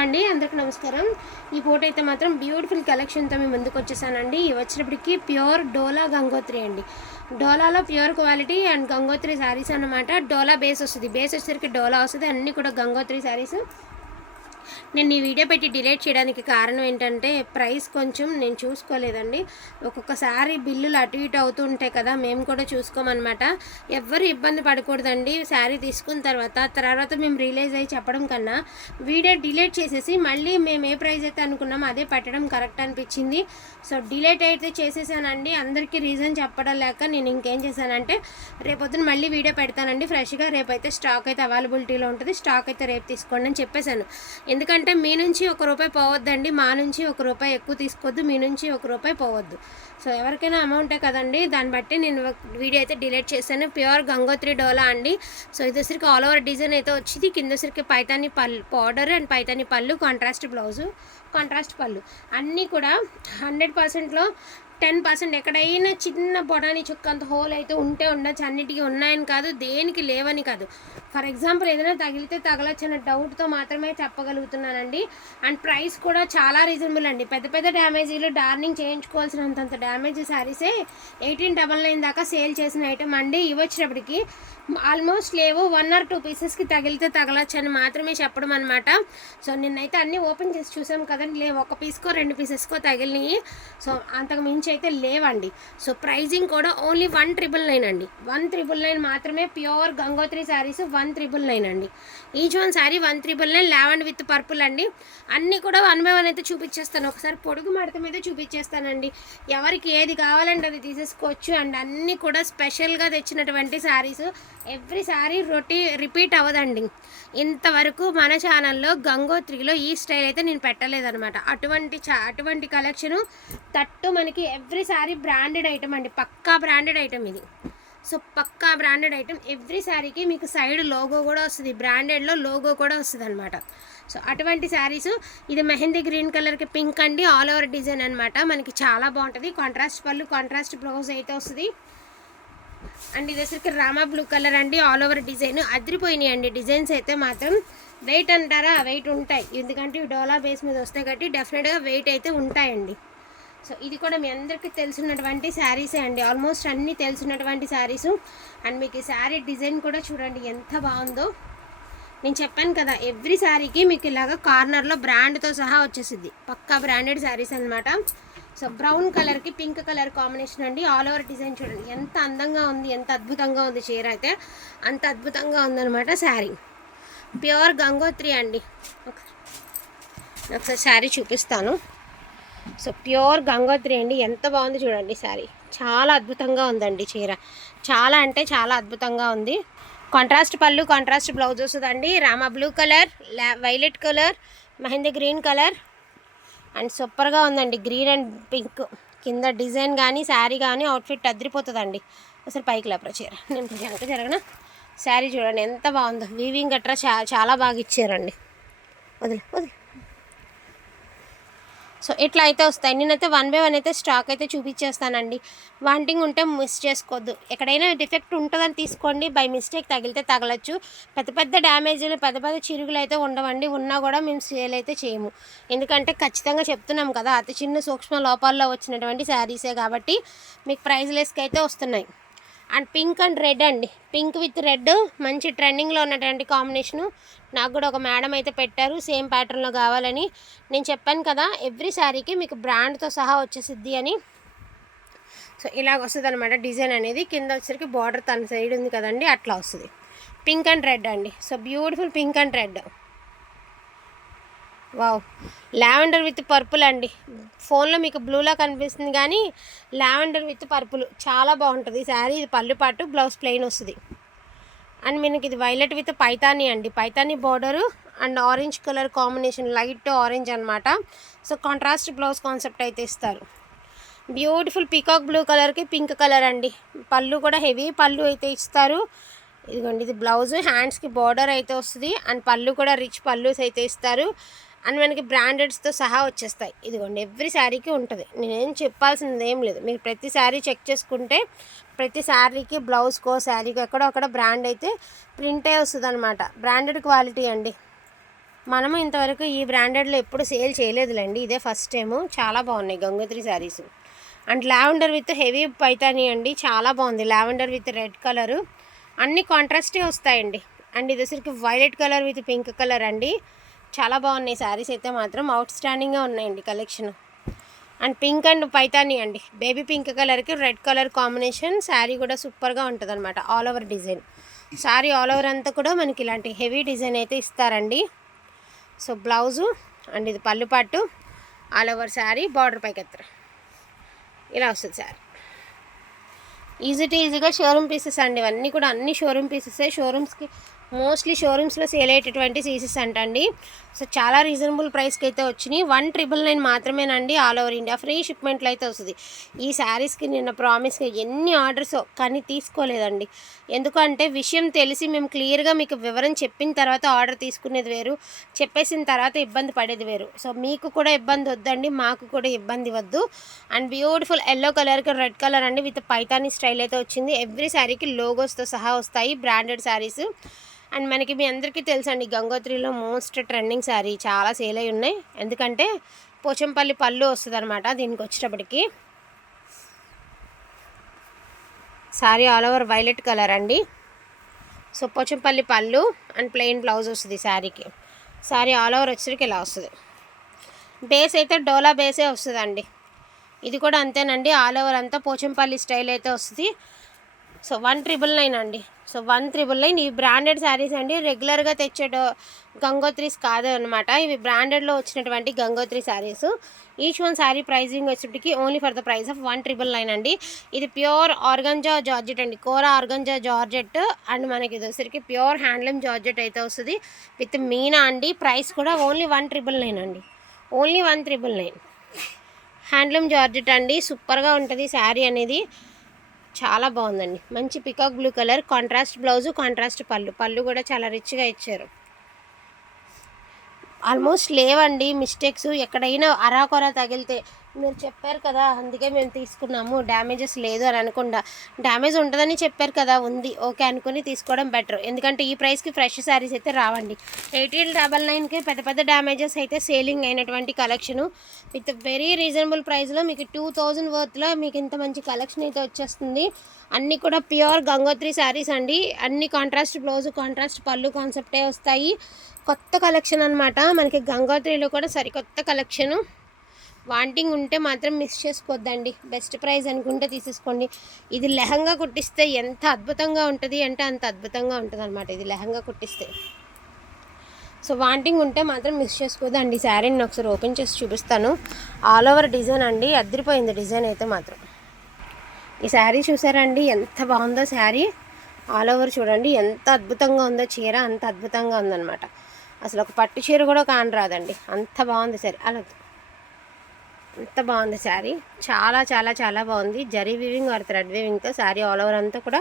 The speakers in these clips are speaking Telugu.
అండి అందరికి నమస్కారం. ఈ ఫోటో అయితే మాత్రం బ్యూటిఫుల్ కలెక్షన్తో మేము ముందుకు వచ్చేసానండి. ఇవి వచ్చినప్పటికీ ప్యూర్ డోలా గంగోత్రి అండి. డోలాలో pure quality and Gangotri saris అన్నమాట. డోలా బేస్ వస్తుంది. బేస్ వచ్చేసరికి డోలా వస్తుంది. అన్నీ కూడా గంగోత్రి శారీస్. నేను ఈ వీడియో పెట్టి డిలేట్ చేయడానికి కారణం ఏంటంటే ప్రైస్ కొంచెం నేను చూసుకోలేదండి. ఒక్కొక్కసారి బిల్లులు అటు ఇటు అవుతూ ఉంటాయి కదా మేము కూడా చూసుకోమన్నమాట. ఎవ్వరు ఇబ్బంది పడకూడదండి. శారీ తీసుకున్న తర్వాత తర్వాత మేము రిలీజ్ అయ్యి చెప్పడం కన్నా వీడియో డిలేట్ చేసేసి మళ్ళీ మేము ఏ ప్రైస్ అయితే అనుకున్నామో అదే పెట్టడం కరెక్ట్ అనిపించింది. సో డిలేట్ అయితే చేసేసానండి. అందరికీ రీజన్ చెప్పడం లేక నేను ఇంకేం చేశానంటే రేపొద్దున మళ్ళీ వీడియో పెడతానండి. ఫ్రెష్గా రేపైతే స్టాక్ అయితే అవైలబిలిటీలో ఉంటుంది. స్టాక్ అయితే రేపు తీసుకోండి అని చెప్పేశాను. ఎందుకంటే మీ నుంచి ఒక రూపాయి పోవద్దండి మా నుంచి ఒక రూపాయి ఎక్కువ తీసుకోవద్దు మీ నుంచి ఒక రూపాయి పోవద్దు. సో ఎవరికైనా అమౌంటే కదండి దాన్ని బట్టి నేను వీడియో అయితే డిలీట్ చేశాను. ప్యూర్ గంగోత్రి డోలా అండి. సో ఇదొసరికి ఆల్ ఓవర్ డిజైన్ అయితే వచ్చింది. కిందసరికి పైతాని పళ్ళు పౌడర్ అండ్ పైతాని పళ్ళు కాంట్రాస్ట్ బ్లౌజు కాంట్రాస్ట్ పళ్ళు. అన్నీ కూడా హండ్రెడ్ పర్సెంట్లో టెన్ పర్సెంట్ ఎక్కడైనా చిన్న బొటానీ చుక్క అంత హోల్ అయితే ఉంటే ఉండొచ్చు. అన్నిటికీ ఉన్నాయని కాదు దేనికి లేవని కాదు. ఫర్ ఎగ్జాంపుల్ ఏదైనా తగిలితే తగలొచ్చు అన్న డౌట్తో మాత్రమే చెప్పగలుగుతున్నానండి. అండ్ ప్రైస్ కూడా చాలా రీజనబుల్ అండి. పెద్ద పెద్ద డ్యామేజీలు డార్నింగ్ చేయించుకోవాల్సినంత డ్యామేజ్ శారీసే ఎయిటీన్ డబల్ నైన్ దాకా సేల్ చేసిన ఐటమ్ అండి. ఇవ్వచ్చినప్పటికి ఆల్మోస్ట్ లేవు. వన్ ఆర్ టూ పీసెస్కి తగిలితే తగలచ్చు అని మాత్రమే చెప్పడం అనమాట సో నిన్నైతే అన్నీ ఓపెన్ చేసి చూసాం కదండి. లేవు. ఒక పీస్కో రెండు పీసెస్కో తగిలినాయి. సో అంతకు మించి అయితే లేవండి. సో ప్రైజింగ్ కూడా ఓన్లీ వన్ ట్రిపుల్ నైన్ అండి. వన్ ట్రిపుల్ నైన్ మాత్రమే pure Gangotri saris one triple nine అండి. Each one sari one triple nine eleven with purple అండి. అన్నీ కూడా వన్ బై వన్ అయితే చూపించేస్తాను. ఒకసారి పొడుగు మడత మీద చూపించేస్తానండి. ఎవరికి ఏది కావాలంటే అది తీసేసుకోవచ్చు. అండ్ అన్నీ కూడా స్పెషల్గా తెచ్చినటువంటి శారీస్ ఎవ్రీ సారీ రొటీ రిపీట్ అవ్వదండి. ఇంతవరకు మన ఛానల్లో గంగోత్రిలో ఈ స్టైల్ అయితే నేను పెట్టలేదనమాట అటువంటి చా అటువంటి కలెక్షను తట్టు మనకి ఎవ్రీ శారీ బ్రాండెడ్ ఐటమ్ అండి. పక్కా బ్రాండెడ్ ఐటమ్ ఇది. సో పక్కా బ్రాండెడ్ ఐటమ్. ఎవ్రీ శారీకి మీకు సైడ్ లోగో కూడా వస్తుంది. బ్రాండెడ్లో లోగో కూడా వస్తుంది అనమాట సో అటువంటి శారీస్ ఇది మెహందీ గ్రీన్ కలర్కి పింక్ అండి. ఆల్ ఓవర్ డిజైన్ అనమాట మనకి చాలా బాగుంటుంది. కాంట్రాస్ట్ పళ్ళు కాంట్రాస్ట్ బ్లౌజ్ అయితే వస్తుంది. అండ్ ఇది వచ్చరికి రామా బ్లూ కలర్ అండి. All over design. అదిరిపోయినాయి అండి. డిజైన్స్ అయితే మాత్రం వెయిట్ అంటారా? వెయిట్ ఉంటాయి. ఎందుకంటే ఇవి డోలా బేస్ మీద వస్తాయి కాబట్టి డెఫినెట్గా వెయిట్ అయితే ఉంటాయండి. సో ఇది కూడా మీ అందరికీ తెలిసినటువంటి శారీసే అండి. ఆల్మోస్ట్ అన్నీ తెలిసినటువంటి శారీస్. అండ్ మీకు ఈ శారీ డిజైన్ కూడా చూడండి ఎంత బాగుందో. నేను చెప్పాను కదా ఎవ్రీ శారీకి మీకు ఇలాగ కార్నర్లో బ్రాండ్తో సహా వచ్చేసింది పక్కా బ్రాండెడ్ శారీస్ అనమాట సో బ్రౌన్ కలర్కి పింక్ కలర్ కాంబినేషన్ అండి. ఆల్ ఓవర్ డిజైన్ చూడండి ఎంత అందంగా ఉంది ఎంత అద్భుతంగా ఉంది చీర అయితే. అంత అద్భుతంగా ఉందన్నమాట శారీ. ప్యూర్ గంగోత్రి అండి. ఒకసారి శారీ చూపిస్తాను. సో ప్యూర్ గంగోత్రి అండి. ఎంత బాగుంది చూడండి శారీ చాలా అద్భుతంగా ఉందండి చీర. చాలా అంటే చాలా అద్భుతంగా ఉంది. కాంట్రాస్ట్ పళ్ళు కాంట్రాస్ట్ బ్లౌజ్ వస్తుందండి Rama blue colour violet colour mehndi green colour. And సూపర్గా ఉందండి. గ్రీన్ అండ్ పింక్ కింద డిజైన్ కానీ శారీ కానీ అవుట్ఫిట్ అదిరిపోతుందండి. అసలు పైకి లేపరా చీర. నేను వెనక జరగన? శారీ చూడండి ఎంత బాగుందో. వీవింగ్ గట్రా చాలా బాగా ఇచ్చారండి. వదిలే వదిలే. సో ఇట్లా అయితే వస్తాయి? నేనైతే వన్ బై వన్ అయితే స్టాక్ అయితే చూపించేస్తానండి. వాంటింగ్ ఉంటే మిస్ చేసుకోవద్దు. ఎక్కడైనా డిఫెక్ట్ ఉంటుందని తీసుకోండి. బై మిస్టేక్ తగిలితే తగలచ్చు. పెద్ద పెద్ద డ్యామేజీలు పెద్ద పెద్ద చిరుగులు అయితే ఉండవండి. ఉన్నా కూడా మేము సేల్ అయితే చేయము. ఎందుకంటే ఖచ్చితంగా చెప్తున్నాం కదా అతి చిన్న సూక్ష్మ లోపాల్లో వచ్చినటువంటి శారీసే కాబట్టి మీకు ప్రైస్ లెస్కి అయితే వస్తున్నాయి. అండ్ పింక్ అండ్ రెడ్ అండి. Pink with red. మంచి ట్రెండింగ్లో ఉన్నటువంటి కాంబినేషను. నాకు కూడా ఒక మేడం అయితే పెట్టారు. సేమ్ ప్యాటర్న్లో కావాలని. నేను చెప్పాను కదా ఎవ్రీ శారీకి మీకు బ్రాండ్తో సహా వచ్చేసిద్ది అని. సో ఇలాగ వస్తుంది అనమాట డిజైన్ అనేది. కింద వచ్చేసరికి బార్డర్ తన సైడ్ ఉంది కదండి అట్లా వస్తుంది. పింక్ అండ్ రెడ్ అండి. So beautiful pink and red. Wow. Lavender with purple అండి. ఫోన్లో మీకు బ్లూలా కనిపిస్తుంది కానీ లావెండర్ విత్ పర్పుల్. చాలా బాగుంటుంది. శారీ ఇది పళ్ళు పాటు బ్లౌజ్ ప్లెయిన్ వస్తుంది. అండ్ మనకి ఇది వైలెట్ విత్ పైతానీ అండి. Paithani border and orange colour combination light orange అనమాట సో కాంట్రాస్ట్ బ్లౌజ్ కాన్సెప్ట్ అయితే ఇస్తారు. బ్యూటిఫుల్ పీకాక్ బ్లూ కలర్కి పింక్ కలర్ అండి. పళ్ళు కూడా హెవీ పళ్ళు అయితే ఇస్తారు. ఇదిగోండి ఇది బ్లౌజ్ హ్యాండ్స్కి బార్డర్ అయితే వస్తుంది. అండ్ పళ్ళు కూడా రిచ్ పళ్ళుస్ అయితే ఇస్తారు. అండ్ మనకి బ్రాండెడ్స్తో సహా వచ్చేస్తాయి. ఇదిగోండి ఎవ్రీ శారీకి ఉంటుంది. నేనేం చెప్పాల్సింది ఏం లేదు. మీరు ప్రతి శారీ చెక్ చేసుకుంటే ప్రతి శారీకి బ్లౌజ్కో శారీకో ఎక్కడో అక్కడ బ్రాండ్ అయితే ప్రింటే వస్తుంది అనమాట బ్రాండెడ్ క్వాలిటీ అండి. మనము ఇంతవరకు ఈ బ్రాండెడ్లో ఎప్పుడు సేల్ చేయలేదులేండి. ఇదే ఫస్ట్ టైము. చాలా బాగున్నాయి Gangotri saris. And lavender with heavy Paithani అండి. చాలా బాగుంది. Lavender with red colour. అన్ని కాంట్రాస్టే వస్తాయండి. అండ్ ఇది వచ్చరికి violet colour with pink colour అండి. చాలా బాగున్నాయి. శారీస్ అయితే మాత్రం అవుట్ స్టాండింగ్గా ఉన్నాయండి collection and pink and Paithani అండి. బేబీ పింక్ కలర్కి రెడ్ కలర్ కాంబినేషన్ శారీ కూడా సూపర్గా ఉంటుంది అనమాట all over design sari all over అంతా కూడా మనకి ఇలాంటి హెవీ డిజైన్ అయితే ఇస్తారండి. సో బ్లౌజు అండ్ ఇది పళ్ళు పట్టు ఆల్ ఓవర్ శారీ బార్డర్ పైకి ఎత్తర. ఇలా వస్తుంది శారీ ఈజీ టు ఈజీగా షోరూమ్ పీసెస్ అండి. ఇవన్నీ కూడా అన్ని షోరూమ్ పీసెస్ షోరూమ్స్కి మోస్ట్లీ షోరూమ్స్లో సేల్ అయ్యేటటువంటి సీసెస్ అంటండి. సో చాలా రీజనబుల్ ప్రైస్కి అయితే వచ్చినాయి. వన్ ట్రిపుల్ నైన్ మాత్రమేనండి ఆల్ ఓవర్ ఇండియా. ఫ్రీ షిప్మెంట్లో అయితే వస్తుంది. ఈ శారీస్కి నిన్న ప్రామిస్గా ఎన్ని ఆర్డర్స్ కానీ తీసుకోలేదండి. ఎందుకంటే విషయం తెలిసి మేము క్లియర్గా మీకు వివరం చెప్పిన తర్వాత ఆర్డర్ తీసుకునేది వేరు. చెప్పేసిన తర్వాత ఇబ్బంది పడేది వేరు. సో మీకు కూడా ఇబ్బంది వద్దండి మాకు కూడా ఇబ్బంది వద్దు. అండ్ బ్యూటిఫుల్ ఎల్లో కలర్కి రెడ్ కలర్ అండి విత్ పైతానీ స్టైల్ అయితే వచ్చింది. ఎవ్రీ శారీకి లోగోస్తో సహా వస్తాయి. బ్రాండెడ్ శారీస్. అండ్ మనకి మీ అందరికీ తెలుసండి గంగోత్రిలో మోస్ట్ ట్రెండింగ్ శారీ చాలా సేల్ అయి ఉన్నాయి. ఎందుకంటే పోచంపల్లి పళ్ళు వస్తుంది అనమాట దీనికి వచ్చేటప్పటికి sari all over violet colour అండి. సో పోచంపల్లి పళ్ళు అండ్ ప్లెయిన్ బ్లౌజ్ వస్తుంది శారీకి. శారీ ఆల్ ఓవర్ వచ్చేసరికి ఇలా వస్తుంది. బేస్ అయితే డోలా బేసే వస్తుందండి. ఇది కూడా అంతేనండి ఆల్ ఓవర్ అంతా పోచంపల్లి స్టైల్ అయితే వస్తుంది. సో వన్ ట్రిపుల్ నైన్ అండి. So one triple nine. ఇవి బ్రాండెడ్ శారీస్ అండి. రెగ్యులర్గా తెచ్చేటో గంగోత్రీస్ కాదు అనమాట ఇవి బ్రాండెడ్లో వచ్చినటువంటి Gangotri saris each one sari pricing వచ్చేటికి only for the price of one triple nine అండి. ఇది ప్యూర్ ఆర్గంజా జార్జెట్ అండి. కోరా ఆర్గంజా జార్జెట్ అండ్ మనకి ఇది వచ్చరికి ప్యూర్ హ్యాండ్లూమ్ జార్జెట్ అయితే వస్తుంది. విత్ మీనా అండి. ప్రైస్ కూడా ఓన్లీ వన్ ట్రిపుల్ నైన్ అండి. Only one triple nine handloom georgette అండి. సూపర్గా ఉంటుంది శారీ అనేది. చాలా బాగుందండి. మంచి peacock blue colour contrast blouse contrast పళ్ళు. పళ్ళు కూడా చాలా రిచ్గా ఇచ్చారు. ఆల్మోస్ట్ లేవండి మిస్టేక్స్ ఎక్కడైనా అరాకొర తగిలితే మీరు చెప్పారు కదా అందుకే మేము తీసుకున్నాము. డ్యామేజెస్ లేదు అని అనుకుండా. డ్యామేజ్ ఉంటుందని చెప్పారు కదా ఉంది. ఓకే అనుకుని తీసుకోవడం బెటర్. ఎందుకంటే ఈ ప్రైస్కి ఫ్రెష్ శారీస్ అయితే రావండి. ఎయిటీన్ డబల్ నైన్కి పెద్ద పెద్ద డ్యామేజెస్ అయితే సేలింగ్ అయినటువంటి కలెక్షను విత్ వెరీ రీజనబుల్ ప్రైస్లో మీకు టూ థౌజండ్ వర్త్లో మీకు ఇంత మంచి కలెక్షన్ అయితే వచ్చేస్తుంది. అన్నీ కూడా ప్యూర్ గంగోత్రి శారీస్ అండి. అన్ని కాంట్రాస్ట్ బ్లౌజ్ కాంట్రాస్ట్ పళ్ళు కాన్సెప్టే వస్తాయి. కొత్త కలెక్షన్ అనమాట మనకి గంగోత్రిలో కూడా సరికొత్త కలెక్షను వాంటింగ్ ఉంటే మాత్రం మిస్ చేసుకోవద్దండి బెస్ట్ ప్రైస్ అనుకుంటే తీసేసుకోండి. ఇది లెహంగా కుట్టిస్తే ఎంత అద్భుతంగా ఉంటుంది అంటే అంత అద్భుతంగా ఉంటుంది అనమాట ఇది లెహంగా కుట్టిస్తే. సో వాంటింగ్ ఉంటే మాత్రం మిస్ చేసుకోవద్దండి ఈ శారీని ఒకసారి ఓపెన్ చేసి చూపిస్తాను. ఆల్ ఓవర్ డిజైన్ అండి. అద్దరిపోయింది డిజైన్ అయితే మాత్రం. ఈ శారీ చూసారండి ఎంత బాగుందో శారీ. ఆల్ ఓవర్ చూడండి. ఎంత అద్భుతంగా ఉందో చీర అంత అద్భుతంగా ఉందన్నమాట. అసలు ఒక పట్టు చీర కూడా కానరాదండి. అంత బాగుంది సరే అలా ఎంత బాగుంది శారీ. చాలా చాలా చాలా బాగుంది. జరీ వీవింగ్ ఆర్ థ్రెడ్ వీవింగ్తో శారీ ఆల్ ఓవర్ అంతా కూడా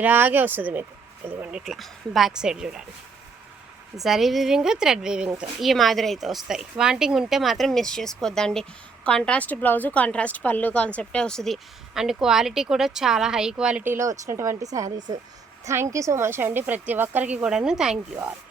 ఇలాగే వస్తుంది మీకు. ఇదిగోండి ఇట్లా బ్యాక్ సైడ్ చూడండి. జరీ వీవింగ్ థ్రెడ్ వీవింగ్తో ఈ మాదిరి అయితే వస్తాయి. వాంటింగ్ ఉంటే మాత్రం మిస్ చేసుకోవద్దండి కాంట్రాస్ట్ బ్లౌజు కాంట్రాస్ట్ పళ్ళు కాన్సెప్టే వస్తుంది. అండ్ క్వాలిటీ కూడా చాలా హై క్వాలిటీలో వచ్చినటువంటి saris. Thank you so much అండి. ప్రతి ఒక్కరికి కూడాను థ్యాంక్ యూ ఆల్